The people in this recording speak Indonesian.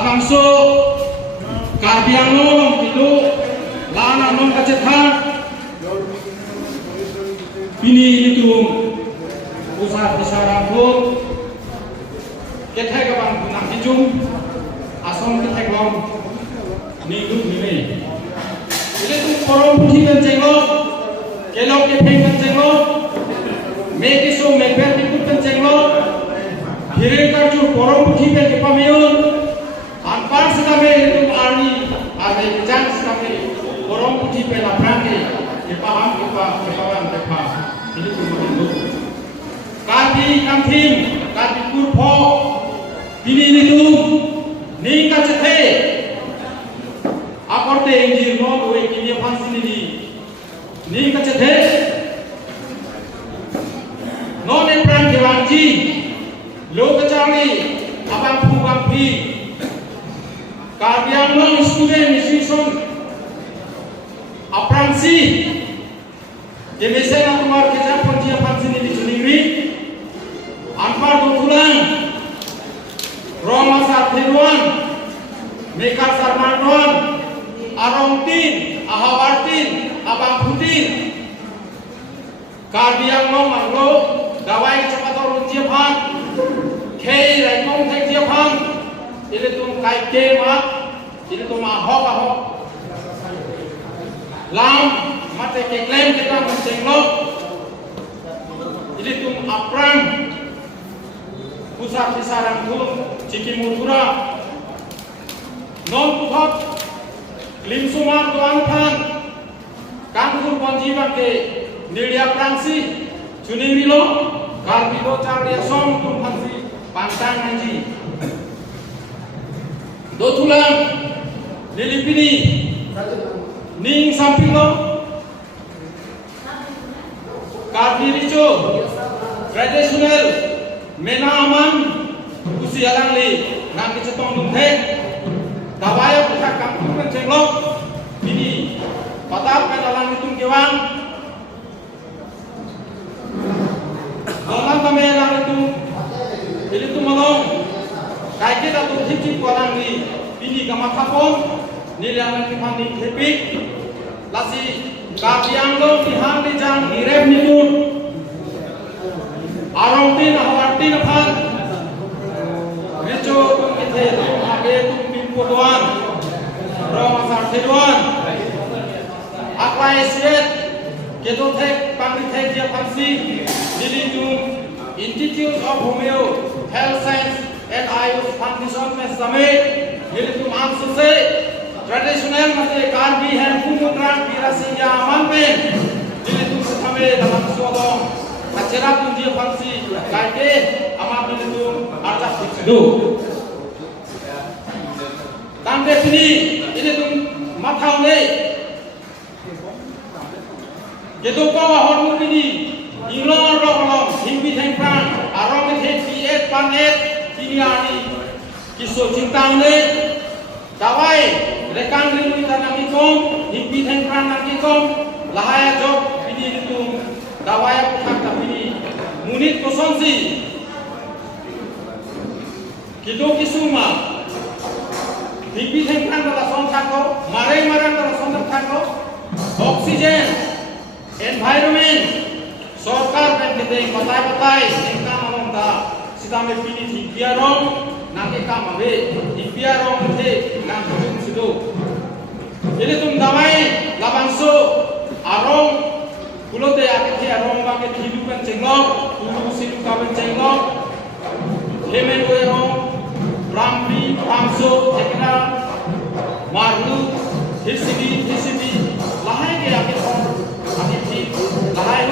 labang so kabiang nong itu lana nong kacetha bini itu pusat besar pun ketai kabang punang hijung asong ketai kabang minggu ini itu korom putih dan cengok kelok ketai dan cengok mekiso mekber ikut dan cengok hirir karju korom putih dan kepamiun anpar sekame itu arni ada kejan sekame korom putih dan laprangke kepaham kepa ini cuma itu kadi kantim kadi kurpo ini tu ni kacete aporte injir no doe kini pansi ni kacete no ne pran dewanji lo kecali abang pubang pi kabiang no student institution apransi jemesen amar keja pontia pansi ni juningri anpar dotulang Roma Sartiruan, Mekar Sarmanduan, Arongtin, Ahawartin, Abang Putin, Kardiang Long Marlo, Dawai Capator Jiapan, Kei Raimong Tek Jiapan, ini tuh kai kemat, ini tuh mahok. Lam mate keklaim kita mencenglok, ini tuh aprang. Pusat disarang tulung ciki mutura non puthot lim sumar tuan pan kangkur ponjiba ke nilia prangsi juning rilo karbido carlia som tum hansi pantang nanji do tulang lilipini ning sampilo karbiricho tradisional mena aman usi alang li nang kecetong dumhe dawaya putak kampung kan cenglok ini patap kan alang hitung kewang dolan kami alang itu tuh malong kai kita tuh hicip alang li ini gamat kapong nili alang kipang di hepik lasi kapiang lo tihang di jang irep nitun Arongtin Ahawartin apaan Rico tum kithe tum abe tum pimpuduan Roma Sartiruan Akwai Siet Keto Tek Pangritek Dia Pansi Lilindung Institute of Homeo Health Science and Ayush Foundation Mesame Lilindung Ansuse Tradisional Mate Karbi Hen Kumutran Birasinya Aman Ben Lilindung Sekame dalam Sodong Acara punji fungsi kaide amat itu artas itu. Tanda sini ini tu matau ni. Jadi kau hormat ini inglor rokolong himpi tengpan arong itu biet panet ini ani kisah cinta ni. Dawai rekan rindu tanam ikom himpi tengpan nanti ikom lahaya job ini itu. Dawaya putak tapini munit kosonsi kido kisuma hipi tengkan dalam sonthako marang dalam sonthako oksigen environment sorkar kan kita patai tengkan alonda sidame pini hipiarong nake kamabe hipiarong the nang sido ini tum damai labangso arong Kulo te akhi arong ba ke thilu kan chenglok tulu silu ka ban chenglok hemen ko arong rambi pamso tekna marlu hisidi lahai ke akhi thi lahai